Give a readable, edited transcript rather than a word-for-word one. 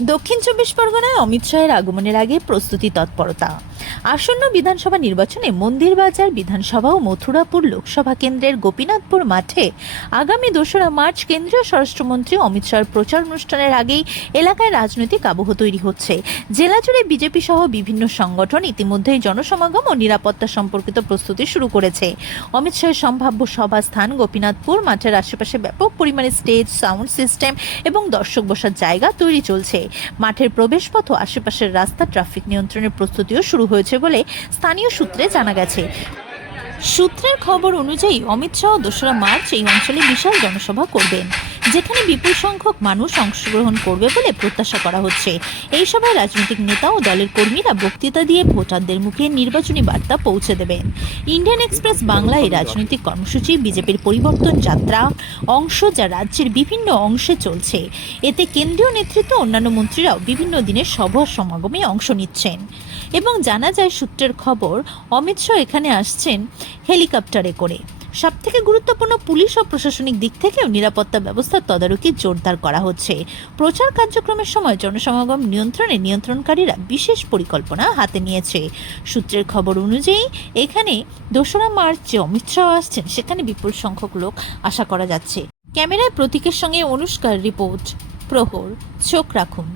দক্ষিণ চব্বিশ পরগনায় অমিত শাহের আগমনের আগে প্রস্তুতি তৎপরতা। আসন্ন বিধানসভা নির্বাচনে মন্দিরবাজার বিধানসভা ও মথুরাপুর লোকসভা কেন্দ্রের গোপীনাথপুর মাঠে আগামী 2রা মার্চ কেন্দ্রীয় স্বরাষ্ট্রমন্ত্রী অমিত শাহের প্রচার অনুষ্ঠানের আগেই এলাকায় রাজনৈতিক আবহ তৈরি হচ্ছে। জেলা জুড়ে বিজেপি সহ বিভিন্ন সংগঠন ইতিমধ্যেই জনসমাগম ও নিরাপত্তা সম্পর্কিত প্রস্তুতি শুরু করেছে। অমিত শাহের সম্ভাব্য সভা স্থান গোপীনাথপুর মাঠের আশেপাশে ব্যাপক পরিমাণে স্টেজ, সাউন্ড সিস্টেম এবং দর্শক বসার জায়গা তৈরি চলছে। মাঠের প্রবেশপথ ও আশেপাশের রাস্তা ট্রাফিক নিয়ন্ত্রণের প্রস্তুতিও শুরু হয়েছে বলে স্থানীয় সূত্রে জানা গেছে। সূত্রের খবর অনুযায়ী অমিত শাহ 2রা মার্চ এই অঞ্চলে বিশাল জনসভা করবেন, যেখানে বিপুল সংখ্যক মানুষ অংশগ্রহণ করবে বলে প্রত্যাশা করা হচ্ছে। এই সভায় রাজনৈতিক নেতা ও দলের কর্মীরা বক্তৃতা দিয়ে ভোটারদের মুখে নির্বাচনী বার্তা পৌঁছে দেবেন। ইন্ডিয়ান এক্সপ্রেস বাংলা এই রাজনৈতিক কর্মসূচি বিজেপির পরিবর্তন যাত্রা অংশ, যা রাজ্যের বিভিন্ন অংশে চলছে। এতে কেন্দ্রীয় নেতৃত্ব অন্যান্য মন্ত্রীরাও বিভিন্ন দিনের সভা সমাগমে অংশ নিচ্ছেন এবং জানা যায় সূত্রের খবর অমিত শাহ এখানে আসছেন হেলিকপ্টারে করে। সবথেকে গুরুত্বপূর্ণ, পুলিশ ও প্রশাসনিক দিক থেকেও নিরাপত্তা ব্যবস্থার তদারকি জোরদার করা হচ্ছে। প্রচার কার্যক্রমের সময় জনসমাগম নিয়ন্ত্রণে নিয়ন্ত্রণকারীরা বিশেষ পরিকল্পনা হাতে নিয়েছে। সূত্রের খবর অনুযায়ী এখানে 2রা মার্চ যে অমিত শাহ আসছেন সেখানে বিপুল সংখ্যক লোক আশা করা যাচ্ছে। ক্যামেরায় প্রতীকের সঙ্গে অনুষ্কার রিপোর্ট, প্রহর। চোখ রাখুন।